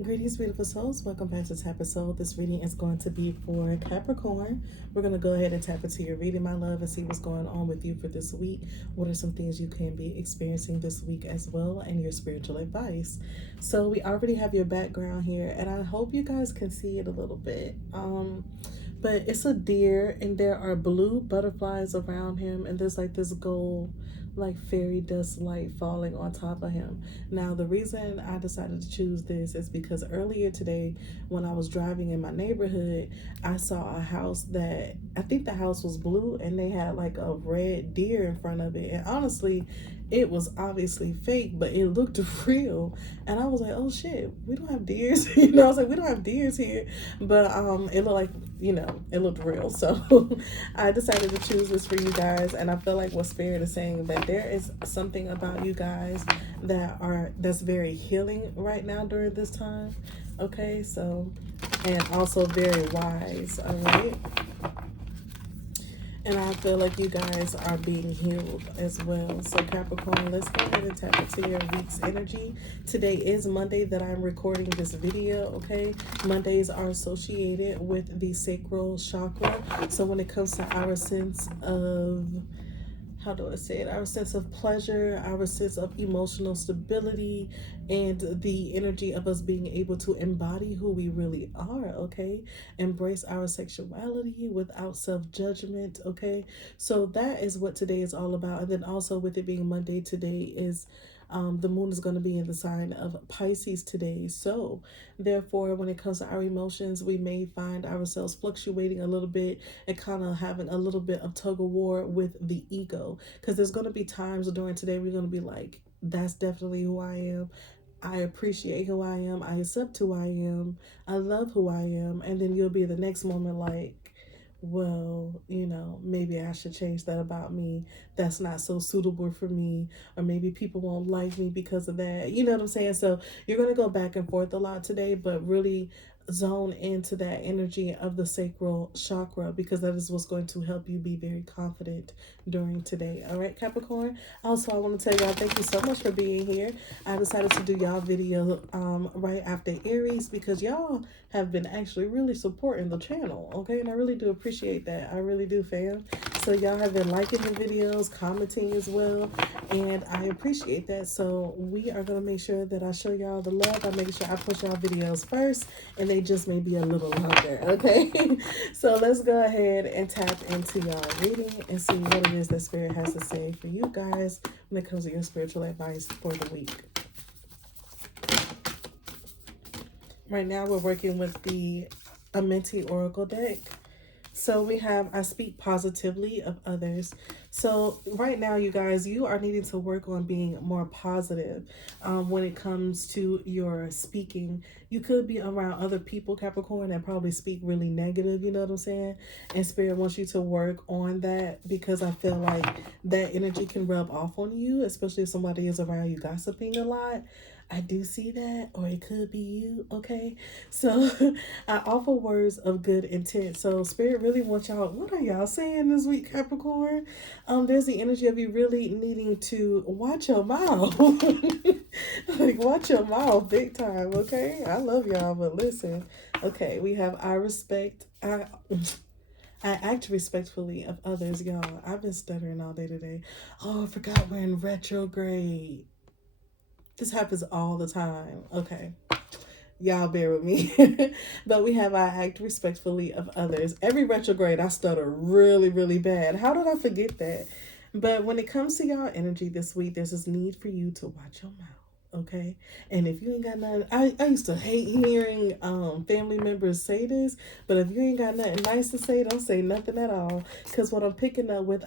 Greetings, beautiful souls. Welcome back to Tap Soul. This reading is going to be for Capricorn. We're going to go ahead and tap into your reading, my love, and see what's going on with you for this week. What are some things you can be experiencing this week as well, and your spiritual advice. So we already have your background here, and I hope you guys can see it a little bit. But it's a deer, and there are blue butterflies around him, and there's like this gold like fairy dust light falling on top of him. Now, the reason I decided to choose this is because earlier today, when I was driving in my neighborhood, I saw a house that I think the house was blue and they had like a red deer in front of it. And honestly, it was obviously fake, but it looked real. And I was like, oh shit, we don't have deers. I was like, we don't have deers here. But it looked like, it looked real. So I decided to choose this for you guys. And I feel like what Spirit is saying, that there is something about you guys that's very healing right now during this time. Okay, so, and also very wise. All right. And I feel like you guys are being healed as well. So Capricorn, let's go ahead and tap into your week's energy. Today is Monday that I'm recording this video, okay? Mondays are associated with the sacral chakra. So when it comes to our sense of, how do I say it? Our sense of pleasure, our sense of emotional stability, and the energy of us being able to embody who we really are, okay? Embrace our sexuality without self-judgment, okay? So that is what today is all about. And then also with it being Monday, today is the moon is going to be in the sign of Pisces today. So therefore, when it comes to our emotions, we may find ourselves fluctuating a little bit and kind of having a little bit of tug of war with the ego. Because there's going to be times during today we're going to be like, that's definitely who I am. I appreciate who I am. I accept who I am. I love who I am. And then you'll be the next moment like, well, maybe I should change that about me. That's not so suitable for me. Or maybe people won't like me because of that. You know what I'm saying? So you're going to go back and forth a lot today, but really zone into that energy of the sacral chakra, because that is what's going to help you be very confident during today. All right, Capricorn. Also, I want to tell y'all thank you so much for being here. I decided to do y'all video right after Aries because y'all have been actually really supporting the channel, okay? And I really do appreciate that. I really do, fam. So y'all have been liking the videos, commenting as well, and I appreciate that. So we are going to make sure that I show y'all the love. I make sure I push y'all videos first, and they just may be a little longer, okay? So let's go ahead and tap into y'all reading and see what it is that Spirit has to say for you guys when it comes to your spiritual advice for the week. Right now we're working with the Amenti Oracle deck. So we have, I speak positively of others. So right now, you guys, you are needing to work on being more positive when it comes to your speaking. You could be around other people, Capricorn, that probably speak really negative, you know what I'm saying? And Spirit wants you to work on that, because I feel like that energy can rub off on you, especially if somebody is around you gossiping a lot. I do see that, or it could be you, okay? So I offer words of good intent. So Spirit really wants y'all, what are y'all saying this week, Capricorn? There's the energy of you really needing to watch your mouth. Like, watch your mouth big time, okay? I love y'all, but listen. Okay, we have I act respectfully of others, y'all. I've been stuttering all day today. Oh, I forgot we're in retrograde. This happens all the time. Okay. Y'all bear with me. But we have, I act respectfully of others. Every retrograde, I stutter really, really bad. How did I forget that? But when it comes to y'all energy this week, there's this need for you to watch your mouth. Okay. And if you ain't got nothing, I used to hate hearing family members say this, but if you ain't got nothing nice to say, don't say nothing at all. Because what I'm picking up with,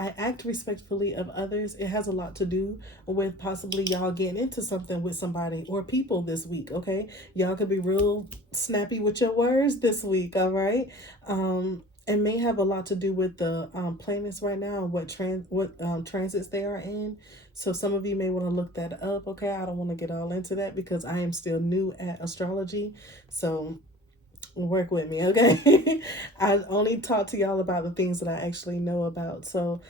I act respectfully of others. It has a lot to do with possibly y'all getting into something with somebody or people this week, okay? Y'all could be real snappy with your words this week, all right? It may have a lot to do with the planets right now and what transits they are in. So some of you may want to look that up, okay? I don't want to get all into that because I am still new at astrology. So Work with me, okay? I only talk to y'all about the things that I actually know about. So,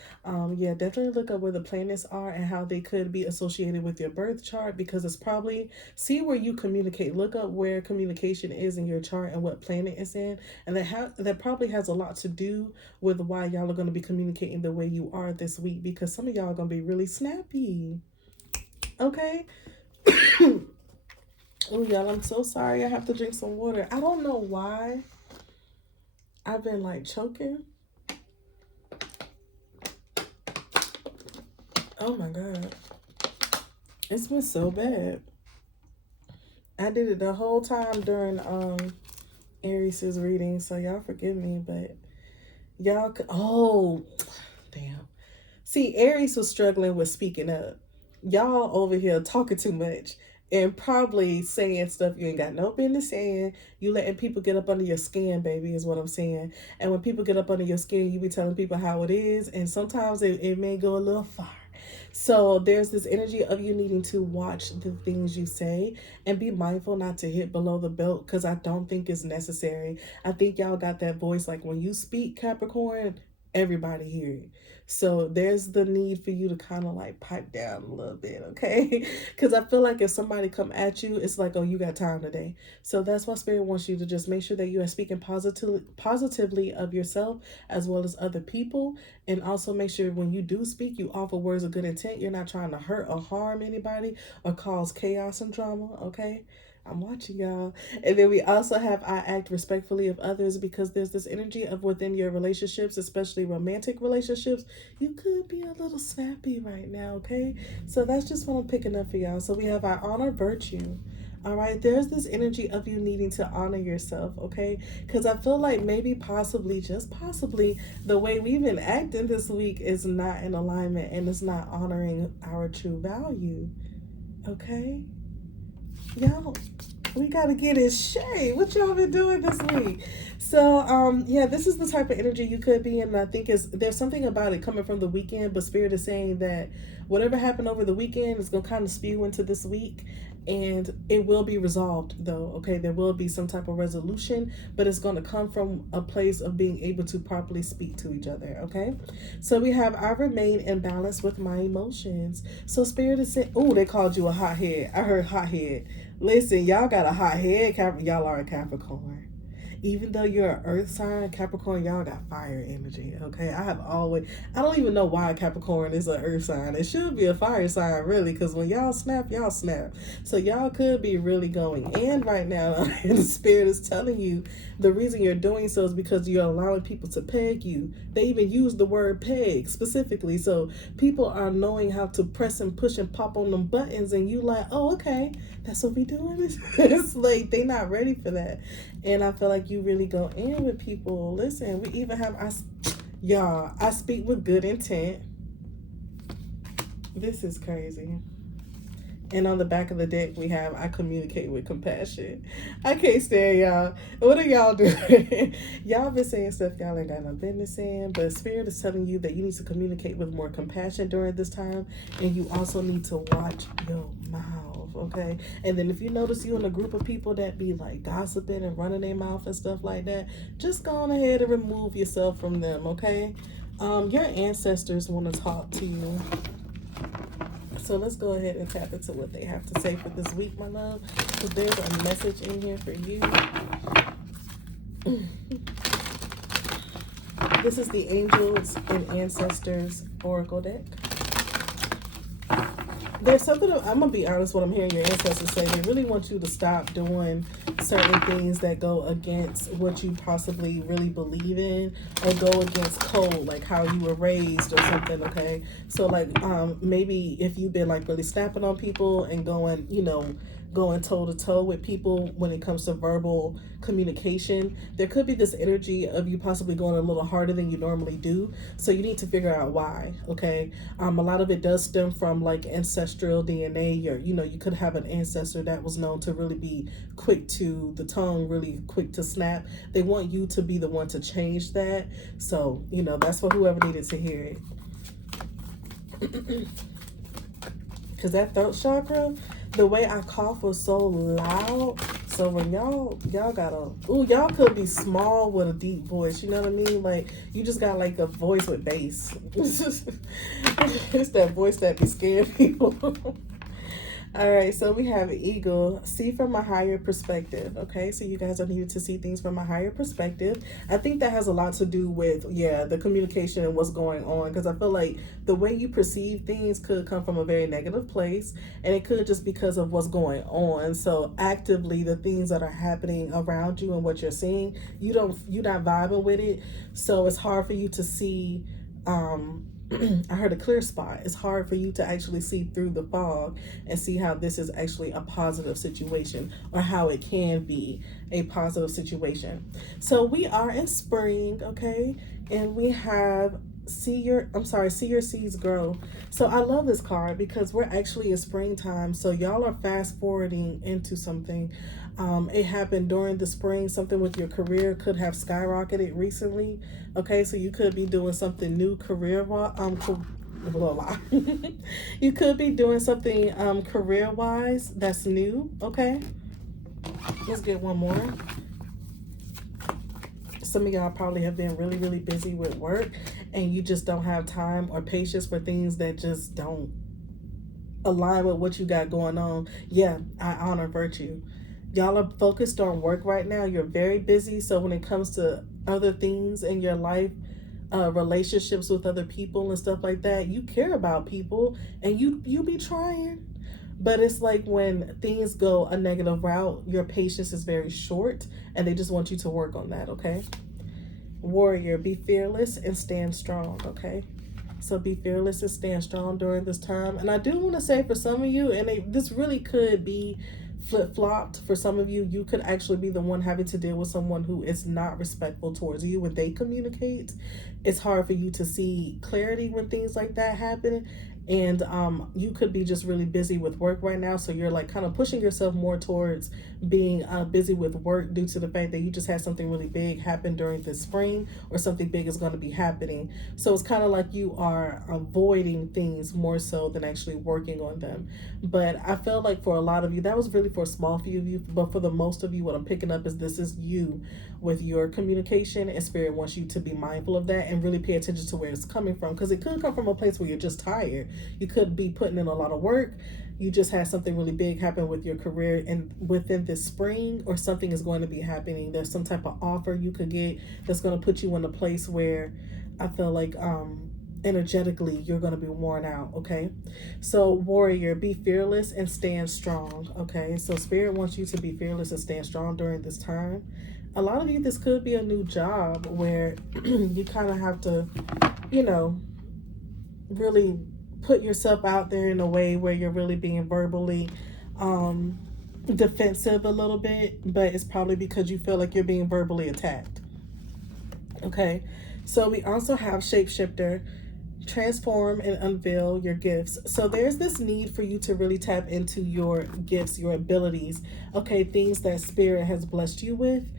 yeah, definitely look up where the planets are and how they could be associated with your birth chart, because it's probably, see where you communicate. Look up where communication is in your chart and what planet it's in, and that probably has a lot to do with why y'all are going to be communicating the way you are this week, because some of y'all are going to be really snappy. Okay? Oh, y'all, I'm so sorry. I have to drink some water. I don't know why I've been like choking. Oh my God. It's been so bad. I did it the whole time during Aries' reading, so y'all forgive me, but y'all oh damn. See, Aries was struggling with speaking up. Y'all over here talking too much and probably saying stuff you ain't got no business saying. You letting people get up under your skin, baby, is what I'm saying. And when people get up under your skin, you be telling people how it is, and sometimes it may go a little far. So there's this energy of you needing to watch the things you say and be mindful not to hit below the belt, because I don't think it's necessary. I think y'all got that voice, like when you speak, Capricorn, everybody hear it. So there's the need for you to kind of like pipe down a little bit, okay? Because I feel like if somebody come at you, it's like, oh, you got time today. So that's why Spirit wants you to just make sure that you are speaking positively of yourself as well as other people. And also make sure when you do speak, you offer words of good intent. You're not trying to hurt or harm anybody or cause chaos and drama, okay? I'm watching y'all. And then we also have I act respectfully of others, because there's this energy of within your relationships, especially romantic relationships, you could be a little snappy right now, okay? So that's just what I'm picking up for y'all. So we have I honor virtue. All right, there's this energy of you needing to honor yourself, okay? Because I feel like maybe possibly, just possibly, the way we've been acting this week is not in alignment and it's not honoring our true value, okay? Y'all, we gotta get in shape. What y'all been doing this week? So, yeah, this is the type of energy you could be in. And I think there's something about it coming from the weekend, but Spirit is saying that whatever happened over the weekend is gonna kind of spew into this week, and it will be resolved though. Okay, there will be some type of resolution, but it's gonna come from a place of being able to properly speak to each other. Okay, so we have I remain in balance with my emotions. So Spirit is saying, oh, they called you a hothead. I heard hothead. Listen, y'all got a hot head. Y'all are a Capricorn. Even though you're an earth sign, Capricorn, y'all got fire energy, okay? I don't even know why Capricorn is an earth sign. It should be a fire sign, really, because when y'all snap, y'all snap. So y'all could be really going in right now, and the Spirit is telling you the reason you're doing so is because you're allowing people to peg you. They even use the word peg specifically. So people are knowing how to press and push and pop on them buttons, and you like, oh, okay, that's what we doing. It's like they not ready for that. And I feel like you really go in with people. Listen, we even have y'all, I speak with good intent. This is crazy. And on the back of the deck, we have I communicate with compassion. I can't stand y'all. What are y'all doing? Y'all been saying stuff y'all ain't got no business saying, but Spirit is telling you that you need to communicate with more compassion during this time, and you also need to watch your mouth, okay? And then if you notice you in a group of people that be like gossiping and running their mouth and stuff like that, just go on ahead and remove yourself from them, okay? Your ancestors want to talk to you. So let's go ahead and tap into what they have to say for this week, my love. Because there's a message in here for you. This is the Angels and Ancestors Oracle deck. There's something, I'm going to be honest, what I'm hearing your ancestors say. They really want you to stop doing certain things that go against what you possibly really believe in, or go against code, like how you were raised or something, okay? So like maybe if you've been like really snapping on people and going, you know, going toe-to-toe with people when it comes to verbal communication, there could be this energy of you possibly going a little harder than you normally do. So you need to figure out why, okay? A lot of it does stem from like ancestral DNA, or, you know, you could have an ancestor that was known to really be quick to the tongue, really quick to snap. They want you to be the one to change that. So, you know, that's for whoever needed to hear it. Because that throat chakra, the way I cough was so loud. So when y'all gotta, ooh, y'all could be small with a deep voice. You know what I mean? Like, you just got like a voice with bass. It's that voice that be scaring people. All right, so we have Eagle. See from a higher perspective. Okay, so you guys are needed to see things from a higher perspective. I think that has a lot to do with, yeah, the communication and what's going on. Because I feel like the way you perceive things could come from a very negative place. And it could just because of what's going on. So actively, the things that are happening around you and what you're seeing, you're not vibing with it. So it's hard for you to see, I heard a clear spot. It's hard for you to actually see through the fog and see how this is actually a positive situation, or how it can be a positive situation. So we are in spring, okay? And we have see your seeds grow. So I love this card because we're actually in springtime. So y'all are fast forwarding into something. It happened during the spring. Something with your career could have skyrocketed recently. Okay, so you could be doing something new you could be doing something career wise that's new. Okay, let's get one more. Some of y'all probably have been really, really busy with work, and you just don't have time or patience for things that just don't align with what you got going on. Yeah, I honor virtue. Y'all are focused on work right now. You're very busy. So when it comes to other things in your life, relationships with other people and stuff like that, you care about people, and you be trying. But it's like when things go a negative route, your patience is very short, and they just want you to work on that, okay? Warrior, be fearless and stand strong, okay? So be fearless and stand strong during this time. And I do want to say for some of you, and this really could be flip-flopped for some of you, you could actually be the one having to deal with someone who is not respectful towards you when they communicate. It's hard for you to see clarity when things like that happen. And you could be just really busy with work right now. So you're like kind of pushing yourself more towards being busy with work due to the fact that you just had something really big happen during the spring, or something big is going to be happening. So it's kind of like you are avoiding things more so than actually working on them. But I feel like for a lot of you, that was really for a small few of you. But for the most of you, what I'm picking up is this is you with your communication, and Spirit wants you to be mindful of that and really pay attention to where it's coming from, because it could come from a place where you're just tired. You could be putting in a lot of work. You just had something really big happen with your career, and within this spring, or something is going to be happening. There's some type of offer you could get that's going to put you in a place where I feel like energetically you're going to be worn out. Okay, so warrior, be fearless and stand strong. Okay, so Spirit wants you to be fearless and stand strong during this time. A lot of you, this could be a new job where you kind of have to, you know, really put yourself out there in a way where you're really being verbally defensive a little bit, but it's probably because you feel like you're being verbally attacked. Okay, so we also have shapeshifter, transform and unveil your gifts. So there's this need for you to really tap into your gifts, your abilities, okay, things that Spirit has blessed you with.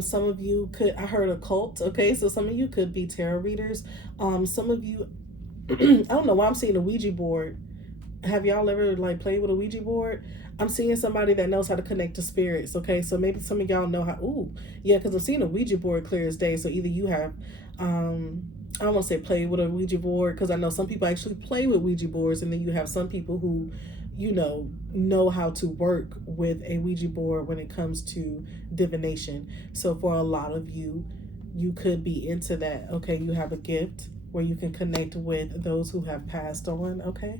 Some of you could, I heard occult, okay, so some of you could be tarot readers. Some of you, I don't know why I'm seeing a Ouija board. Have y'all ever like played with a Ouija board? I'm seeing somebody that knows how to connect to spirits, okay? So maybe some of y'all know how, ooh, yeah, because I'm seeing a Ouija board clear as day. So either you have, I don't want to say play with a Ouija board, because I know some people actually play with Ouija boards, and then you have some people who, you know how to work with a Ouija board when it comes to divination. So for a lot of you, you could be into that, okay? You have a gift where you can connect with those who have passed on, okay?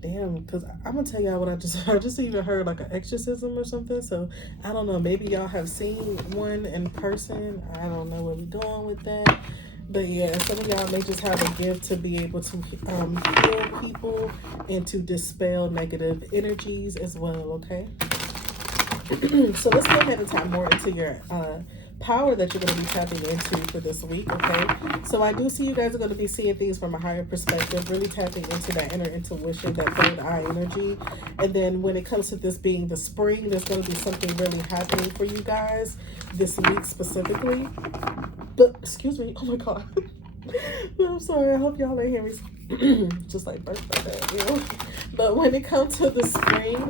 Damn, because I'm gonna tell y'all what I just even heard like an exorcism or something. So I don't know, maybe y'all have seen one in person. I don't know where we're going with that. But yeah, some of y'all may just have a gift to be able to heal people and to dispel negative energies as well, okay? So let's go ahead and tap more into your power that you're going to be tapping into for this week, okay? So I do see you guys are going to be seeing things from a higher perspective, really tapping into that inner intuition, that third eye energy. And then when it comes to this being the spring, there's going to be something really happening for you guys this week specifically. But, excuse me, oh my God. I'm sorry, I hope y'all ain't hear me just like birth by that, you know. But when it comes to the spring,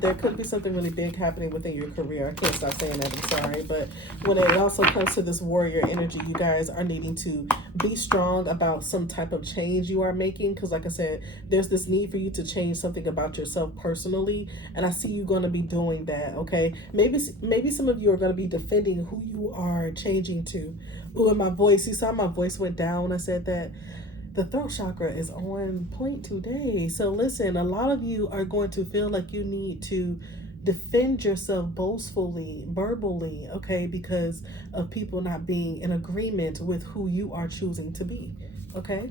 there could be something really big happening within your career. I can't stop saying that, I'm sorry. But when it also comes to this warrior energy, you guys are needing to be strong about some type of change you are making. Because like I said, there's this need for you to change something about yourself personally. And I see you going to be doing that, okay? Maybe some of you are going to be defending who you are changing to. Ooh, and my voice, you saw my voice went down when I said that. The throat chakra is on point today. So listen, a lot of you are going to feel like you need to defend yourself boastfully, verbally, okay, because of people not being in agreement with who you are choosing to be, okay?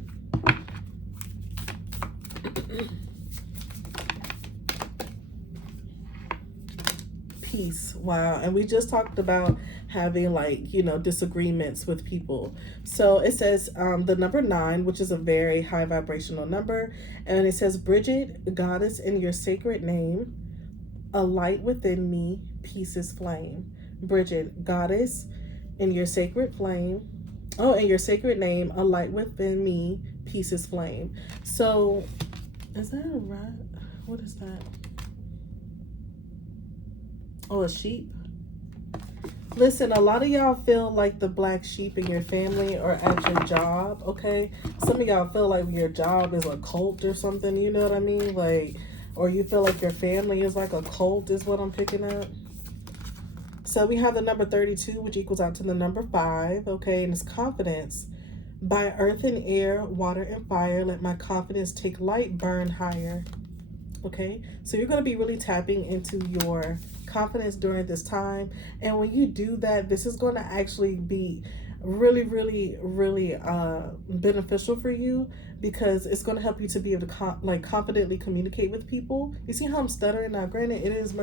Peace. Wow. And we just talked about having, like, you know, disagreements with people. So it says the number 9, which is a very high vibrational number, and it says, Bridget, goddess, in your sacred name, a light within me, peace is flame. Bridget, goddess, in your sacred flame, oh, in your sacred name, a light within me, peace is flame. So is that a rat? What is that? Oh, a sheep. Listen, a lot of y'all feel like the black sheep in your family or at your job, okay? Some of y'all feel like your job is a cult or something, you know what I mean? Like, or you feel like your family is like a cult is what I'm picking up. So we have the number 32, which equals out to the number 5, okay? And it's confidence. By earth and air, water and fire, let my confidence take light, burn higher. Okay, so you're going to be really tapping into your confidence during this time. And when you do that, this is going to actually be really, really, really beneficial for you, because it's going to help you to be able to confidently communicate with people. You see how I'm stuttering now? Granted, it is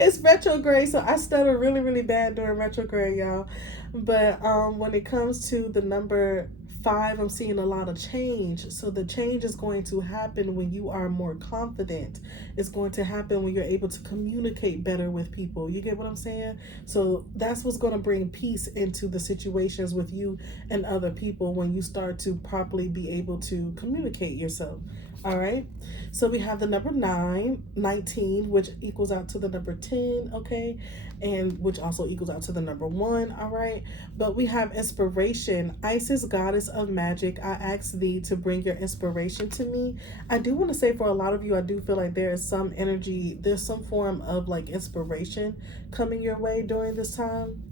it's retrograde, so I stutter really, really bad during retrograde, y'all. But when it comes to the number 5, I'm seeing a lot of change. So the change is going to happen when you are more confident. It's going to happen when you're able to communicate better with people. You get what I'm saying? So that's what's going to bring peace into the situations with you and other people, when you start to properly be able to communicate yourself. All right. So we have the number 19, which equals out to the number 10. Okay. And which also equals out to the number 1. All right. But we have inspiration. Isis, goddess of magic, I ask thee to bring your inspiration to me. I do want to say, for a lot of you, I do feel like there is some energy, there's some form of like inspiration coming your way during this time.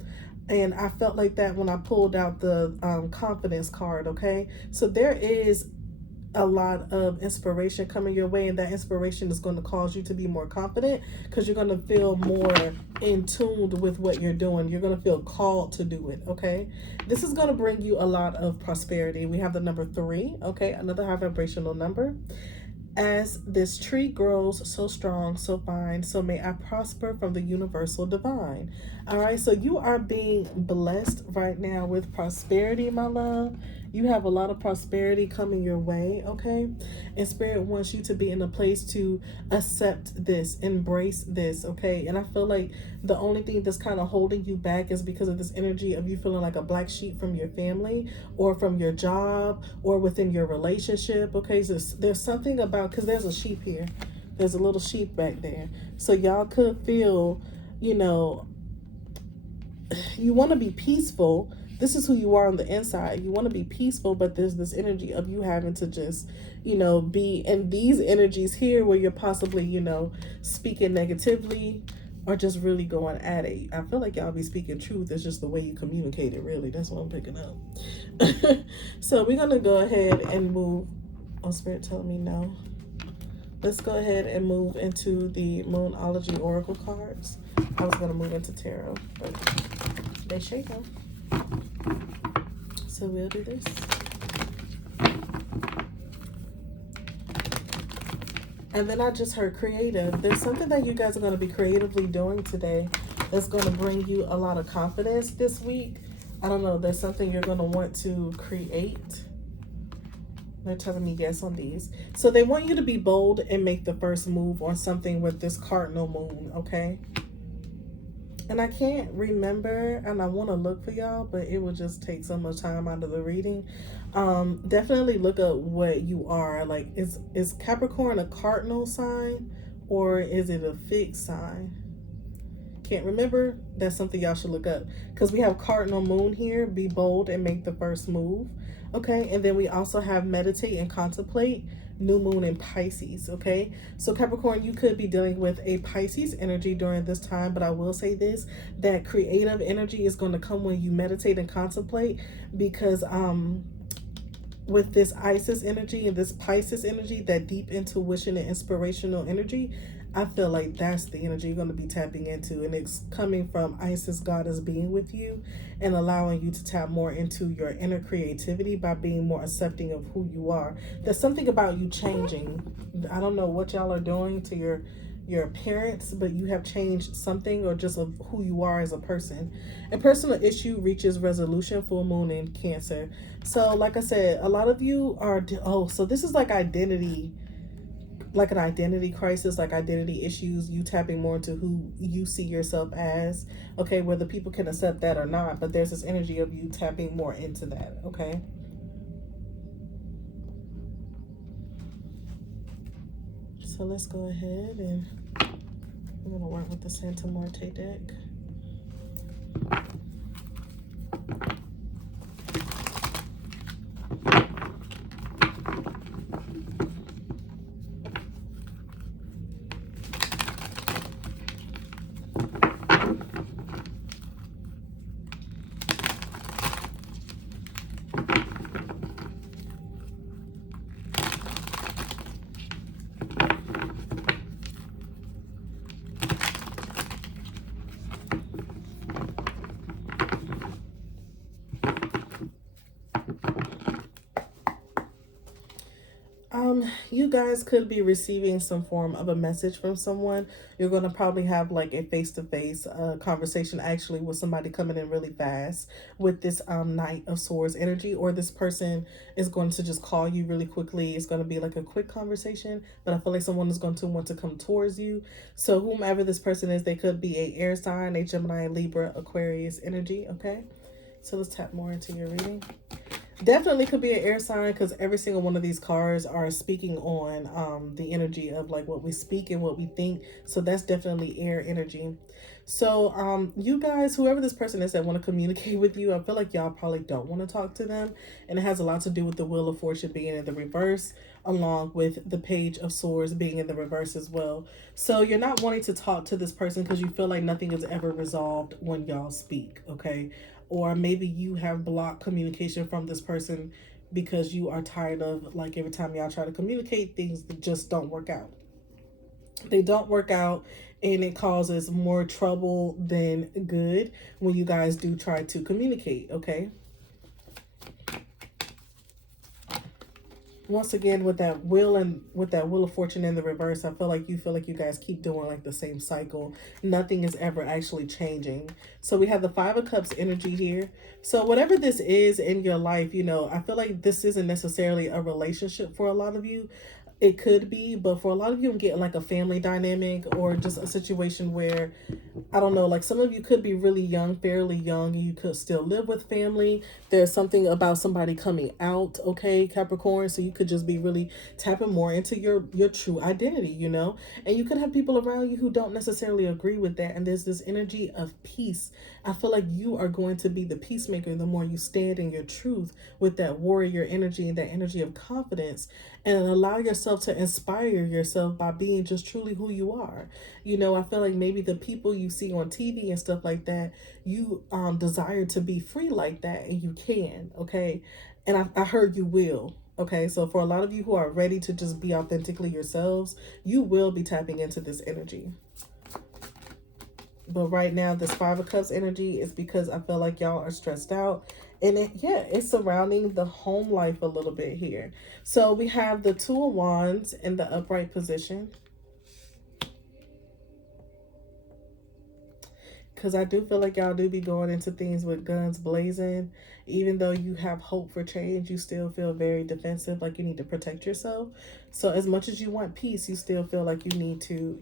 And I felt like that when I pulled out the confidence card. Okay. So there is a lot of inspiration coming your way, and that inspiration is going to cause you to be more confident, because you're going to feel more in tune with what you're doing. You're going to feel called to do it. Okay, this is going to bring you a lot of prosperity. We have the number 3. Okay, another high vibrational number. As this tree grows so strong, so fine, so may I prosper from the universal divine. All right, so you are being blessed right now with prosperity, my love. You have a lot of prosperity coming your way, okay? And Spirit wants you to be in a place to accept this, embrace this, okay? And I feel like the only thing that's kind of holding you back is because of this energy of you feeling like a black sheep from your family or from your job or within your relationship, okay? So there's something about, because there's a sheep here. There's a little sheep back there. So y'all could feel, you know, you want to be peaceful. This is who you are on the inside. You want to be peaceful, but there's this energy of you having to just, you know, be in these energies here where you're possibly, you know, speaking negatively or just really going at it. I feel like y'all be speaking truth. It's just the way you communicate it, really. That's what I'm picking up. So we're going to go ahead and move. Oh, Spirit telling me no. Let's go ahead and move into the Moonology Oracle cards. I was going to move into Tarot, but they shake them. So we'll do this. And then I just heard creative. There's something that you guys are going to be creatively doing today that's going to bring you a lot of confidence this week. I don't know. There's something you're going to want to create. They're telling me yes on these. So they want you to be bold and make the first move on something with this cardinal moon, okay? And I can't remember, and I want to look for y'all, but it would just take so much time out of the reading. Definitely look up what you are. Like, is Capricorn a cardinal sign, or is it a fixed sign? Can't remember. That's something y'all should look up, because we have cardinal moon here. Be bold and make the first move. Okay, and then we also have meditate and contemplate, new moon in Pisces. Okay, so Capricorn, you could be dealing with a Pisces energy during this time, but I will say this, that creative energy is going to come when you meditate and contemplate, because with this Isis energy and this Pisces energy, that deep intuition and inspirational energy, I feel like that's the energy you're going to be tapping into. And it's coming from Isis goddess being with you and allowing you to tap more into your inner creativity by being more accepting of who you are. There's something about you changing. I don't know what y'all are doing to your appearance, but you have changed something, or just of who you are as a person. A personal issue reaches resolution, full moon in Cancer. So like I said, a lot of you are, oh, so this is like identity, like an identity crisis, like identity issues, you tapping more into who you see yourself as. Okay, whether people can accept that or not, but there's this energy of you tapping more into that. Okay, so let's go ahead and I'm gonna work with the Santa Marte deck. You guys could be receiving some form of a message from someone. You're going to probably have like a face-to-face conversation actually with somebody coming in really fast with this Knight of Swords energy, or this person is going to just call you really quickly. It's going to be like a quick conversation, but I feel like someone is going to want to come towards you. So whomever this person is, they could be a air sign, a Gemini, Libra, Aquarius energy. Okay, so let's tap more into your reading. Definitely could be an air sign, because every single one of these cards are speaking on the energy of like what we speak and what we think. So that's definitely air energy. So you guys, whoever this person is that want to communicate with you, I feel like y'all probably don't want to talk to them. And it has a lot to do with the Wheel of Fortune being in the reverse, along with the Page of Swords being in the reverse as well. So you're not wanting to talk to this person because you feel like nothing is ever resolved when y'all speak. Okay, or maybe you have blocked communication from this person because you are tired of, like, every time y'all try to communicate, things that just don't work out. They don't work out, and it causes more trouble than good when you guys do try to communicate. Okay, once again, with that Wheel of Fortune in the reverse, I feel like you guys keep doing like the same cycle. Nothing is ever actually changing. So we have the Five of Cups energy here. So whatever this is in your life, I feel like this isn't necessarily a relationship for a lot of you. It could be, but for a lot of you, I'm getting like a family dynamic, or just a situation where, I don't know, like some of you could be really young, fairly young, and you could still live with family. There's something about somebody coming out, okay, Capricorn, so you could just be really tapping more into your true identity. And you could have people around you who don't necessarily agree with that, and there's this energy of peace. I feel like you are going to be the peacemaker the more you stand in your truth with that warrior energy and that energy of confidence, and allow yourself to inspire yourself by being just truly who you are. I feel like maybe the people you see on TV and stuff like that, you desire to be free like that, and you can, okay? And I heard you will. Okay, so for a lot of you who are ready to just be authentically yourselves, you will be tapping into this energy. But right now, this Five of Cups energy is because I feel like y'all are stressed out. And it's surrounding the home life a little bit here. So we have the Two of Wands in the upright position. Because I do feel like y'all do be going into things with guns blazing. Even though you have hope for change, you still feel very defensive, like you need to protect yourself. So as much as you want peace, you still feel like you need to,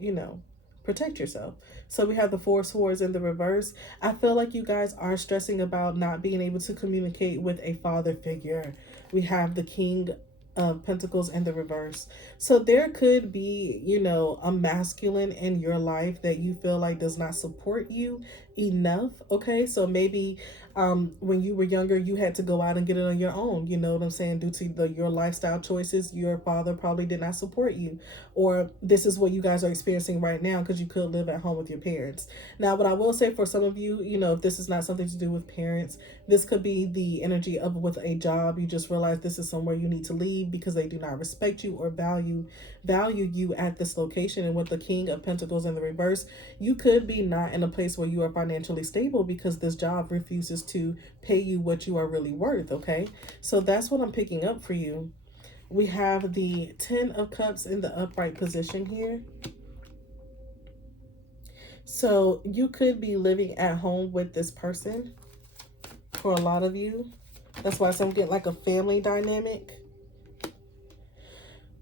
protect yourself. So we have the Four Swords in the reverse. I feel like you guys are stressing about not being able to communicate with a father figure. We have the King of Pentacles in the reverse. So there could be, you know, a masculine in your life that you feel like does not support you enough. Okay, so maybe when you were younger, you had to go out and get it on your own. You know what I'm saying? Due to your lifestyle choices, your father probably did not support you, or this is what you guys are experiencing right now because you could live at home with your parents. Now, what I will say for some of you, you know, if this is not something to do with parents, this could be the energy of with a job. You just realize this is somewhere you need to leave because they do not respect you or value you at this location. And with the King of Pentacles in the reverse, you could be not in a place where you are financially stable because this job refuses to pay you what you are really worth. Okay, so that's what I'm picking up for you. We have the Ten of Cups in the upright position here. So you could be living at home with this person for a lot of you. That's why some get like a family dynamic.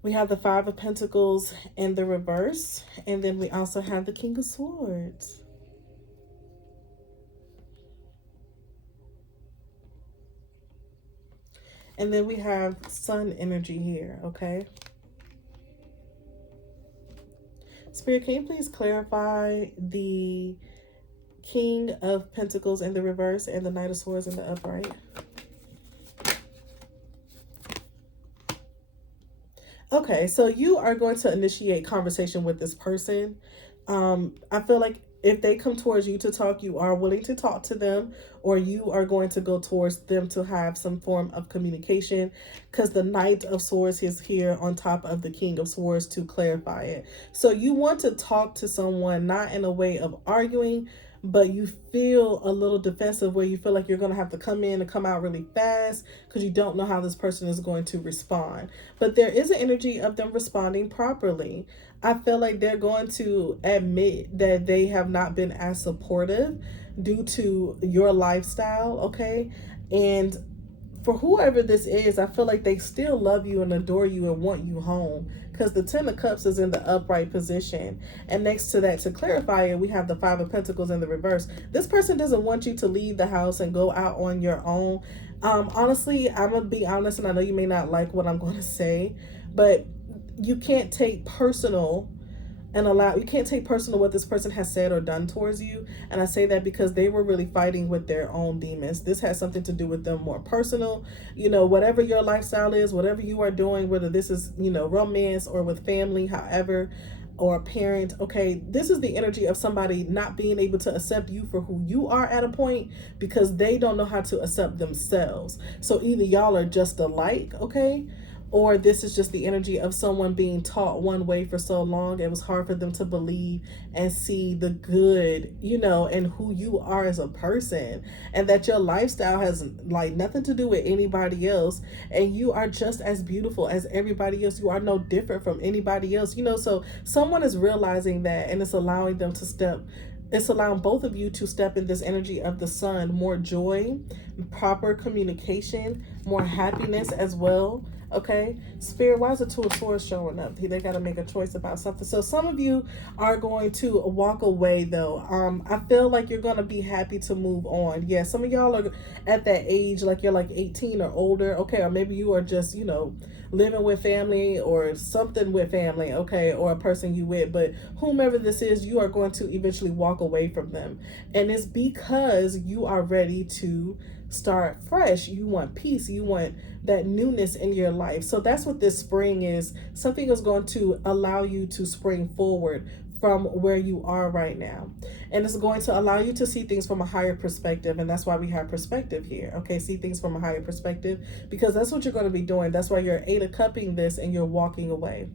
We have the Five of Pentacles in the reverse. And then we also have the King of Swords. And then we have Sun energy here, okay? Spirit, can you please clarify the King of Pentacles in the reverse and the Knight of Swords in the upright? Okay, so you are going to initiate conversation with this person. I feel like if they come towards you to talk, you are willing to talk to them, or you are going to go towards them to have some form of communication, because the Knight of Swords is here on top of the King of Swords to clarify it. So you want to talk to someone not in a way of arguing, but you feel a little defensive where you feel like you're going to have to come in and come out really fast because you don't know how this person is going to respond. But there is an energy of them responding properly. I feel like they're going to admit that they have not been as supportive due to your lifestyle, okay? And for whoever this is, I feel like they still love you and adore you and want you home, because the Ten of Cups is in the upright position. And next to that, to clarify it, we have the Five of Pentacles in the reverse. This person doesn't want you to leave the house and go out on your own. Honestly, I'm going to be honest, and I know you may not like what I'm going to say, but you can't take personal you can't take personal what this person has said or done towards you. And I say that because they were really fighting with their own demons. This has something to do with them more personal. You know, whatever your lifestyle is, whatever you are doing, whether this is, you know, romance or with family, however, or a parent, okay, this is the energy of somebody not being able to accept you for who you are at a point because they don't know how to accept themselves. So either y'all are just alike, okay, or this is just the energy of someone being taught one way for so long, it was hard for them to believe and see the good, you know, and who you are as a person, and that your lifestyle has like nothing to do with anybody else, and you are just as beautiful as everybody else. You are no different from anybody else, you know. So someone is realizing that, and it's allowing them to it's allowing both of you to step in this energy of the sun, more joy, proper communication, more happiness as well. Okay, Spirit, why is the Two of Swords showing up? They got to make a choice about something. So some of you are going to walk away, though. I feel like you're going to be happy to move on. Yeah, some of y'all are at that age, like you're like 18 or older. Okay, or maybe you are just, you know, living with family or something with family, okay, or a person you with. But whomever this is, you are going to eventually walk away from them. And it's because you are ready to start fresh. You want peace. You want that newness in your life. So that's what this spring is. Something is going to allow you to spring forward from where you are right now. And it's going to allow you to see things from a higher perspective. And that's why we have perspective here. Okay, see things from a higher perspective, because that's what you're going to be doing. That's why you're Eight of Cupping this and you're walking away,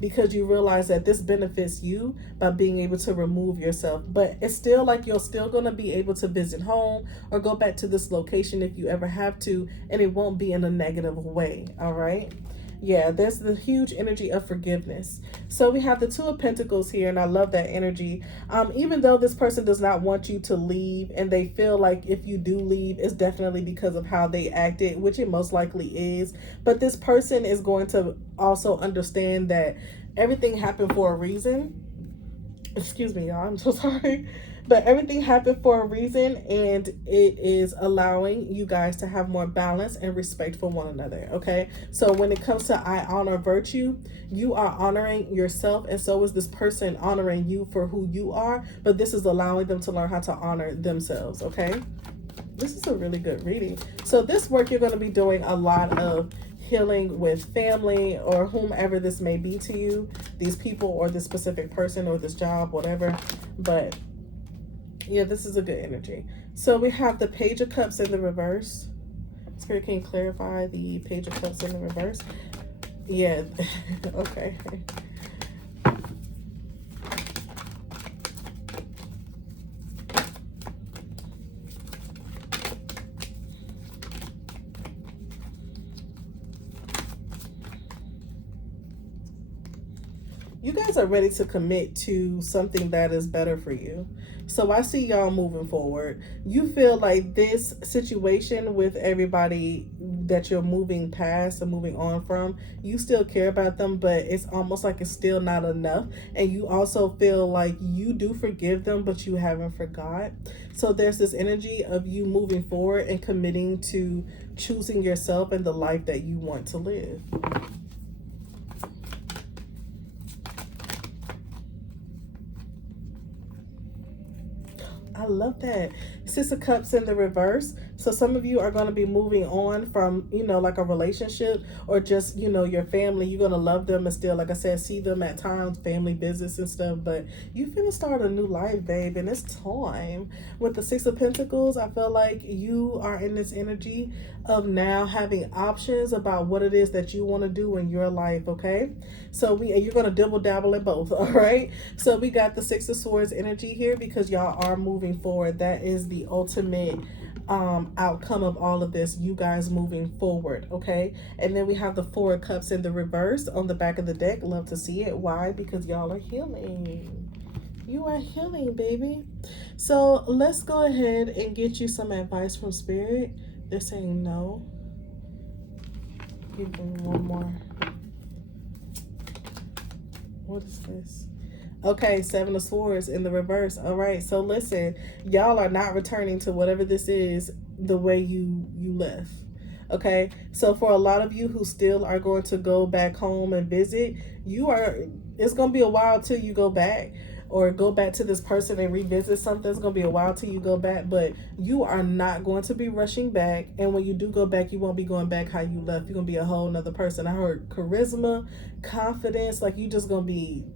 because you realize that this benefits you by being able to remove yourself. But it's still like you're still going to be able to visit home or go back to this location if you ever have to, and it won't be in a negative way. All right. Yeah, there's the huge energy of forgiveness. So we have the Two of Pentacles here, and I love that energy. Even though this person does not want you to leave, and they feel like if you do leave, it's definitely because of how they acted, which it most likely is. But this person is going to also understand that everything happened for a reason. Excuse me, y'all. I'm so sorry. But everything happened for a reason, and it is allowing you guys to have more balance and respect for one another. Okay. So when it comes to I honor virtue, you are honoring yourself, and so is this person honoring you for who you are. But this is allowing them to learn how to honor themselves. Okay. This is a really good reading. So this work, you're going to be doing a lot of healing with family or whomever this may be to you, these people or this specific person or this job, whatever. But yeah, this is a good energy. So we have the Page of Cups in the reverse. Spirit, can you clarify the Page of Cups in the reverse? Yeah. Okay. You guys are ready to commit to something that is better for you. So I see y'all moving forward. You feel like this situation with everybody that you're moving past and moving on from, you still care about them, but it's almost like it's still not enough. And you also feel like you do forgive them, but you haven't forgot. So there's this energy of you moving forward and committing to choosing yourself and the life that you want to live. I love that. Six of Cups in the reverse. So some of you are going to be moving on from, like a relationship or just, your family. You're going to love them and still, like I said, see them at times, family, business and stuff. But you finna start a new life, babe. And it's time. With the Six of Pentacles, I feel like you are in this energy of now having options about what it is that you want to do in your life, okay? So you're going to dibble dabble in both, all right? So we got the Six of Swords energy here because y'all are moving forward. That is the ultimate outcome of all of this, you guys moving forward, okay? And then we have the Four of Cups in the reverse on the back of the deck. Love to see it. Why? Because y'all are healing. You are healing, baby. So let's go ahead and get you some advice from Spirit. They're saying no. Give them one more. What is this? Okay, Seven of Swords in the reverse. All right, so listen, y'all are not returning to whatever this is the way you left. Okay, so for a lot of you who still are going to go back home and visit, it's going to be a while till you go back or go back to this person and revisit something. It's going to be a while till you go back, but you are not going to be rushing back. And when you do go back, you won't be going back how you left. You're going to be a whole nother person. I heard charisma, confidence, like you just going to be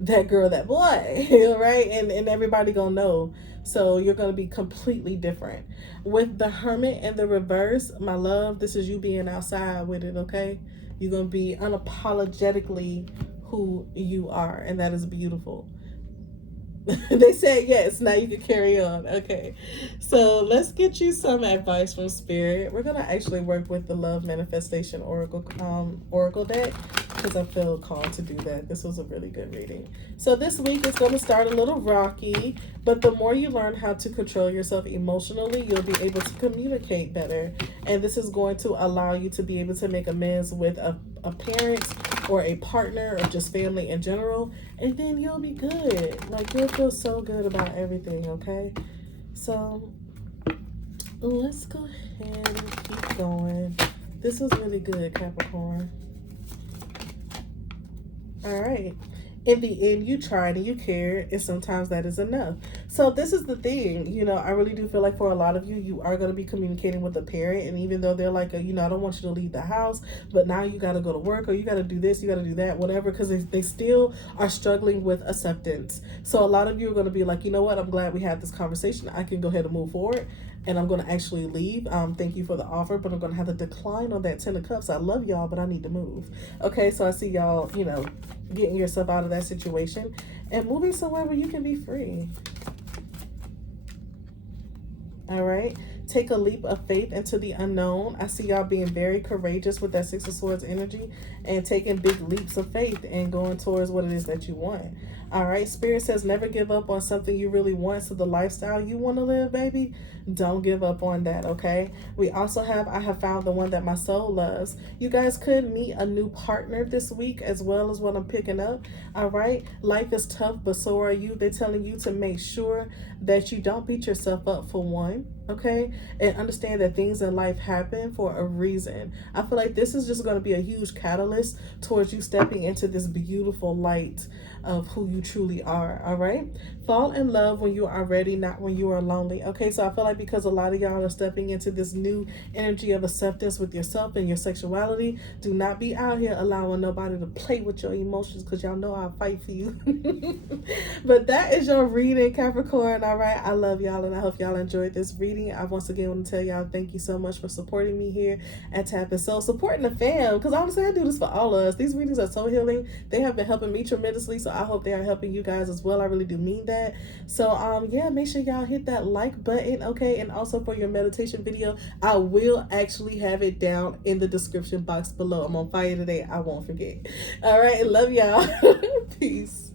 that girl, that boy, right? And everybody going to know. So you're going to be completely different. With the Hermit and the reverse, my love, this is you being outside with it, okay? You're going to be unapologetically who you are, and that is beautiful. They said yes, now you can carry on. Okay, so let's get you some advice from Spirit. We're gonna actually work with the Love Manifestation Oracle deck because I feel called to do that. This was a really good reading. So this week is going to start a little rocky, but the more you learn how to control yourself emotionally, you'll be able to communicate better, and this is going to allow you to be able to make amends with a parent or a partner or just family in general, and then you'll be good. Like, you'll feel so good about everything, okay? So let's go ahead and keep going. This was really good, Capricorn. All right. In the end, you tried and you cared, and sometimes that is enough. So this is the thing, I really do feel like for a lot of you, you are going to be communicating with a parent, and even though they're like, I don't want you to leave the house, but now you got to go to work, or you got to do this, you got to do that, whatever, because they still are struggling with acceptance. So a lot of you are going to be like, you know what, I'm glad we had this conversation. I can go ahead and move forward, and I'm going to actually leave. Thank you for the offer, but I'm going to have to decline on that 10 of Cups. I love y'all, but I need to move. Okay, so I see y'all, getting yourself out of that situation and moving somewhere where you can be free. All right. take a leap of faith into the unknown. I see y'all being very courageous with that Six of Swords energy and taking big leaps of faith and going towards what it is that you want. All right, Spirit says never give up on something you really want. So the lifestyle you want to live, baby, don't give up on that, okay? We also have I have found the one that my soul loves. You guys could meet a new partner this week as well as what I'm picking up. All right, life is tough, but so are you. They're telling you to make sure that you don't beat yourself up for one, okay? And understand that things in life happen for a reason. I feel like this is just going to be a huge catalyst towards you stepping into this beautiful light of who you truly are. All right, fall in love when you are ready, not when you are lonely. Okay, so I feel like because a lot of y'all are stepping into this new energy of acceptance with yourself and your sexuality, do not be out here allowing nobody to play with your emotions, because y'all know I'll fight for you. But that is your reading, Capricorn. All right, I love y'all and I hope y'all enjoyed this reading. I once again want to tell y'all thank you so much for supporting me here at Tap and Soul, supporting the fam, because honestly I do this for all of us. These readings are so healing. They have been helping me tremendously, so I hope they are helping you guys as well. I really do mean that. So yeah, make sure y'all hit that like button, okay? And also for your meditation video, I will actually have it down in the description box below. I'm on fire today, I won't forget. All right, love y'all. Peace.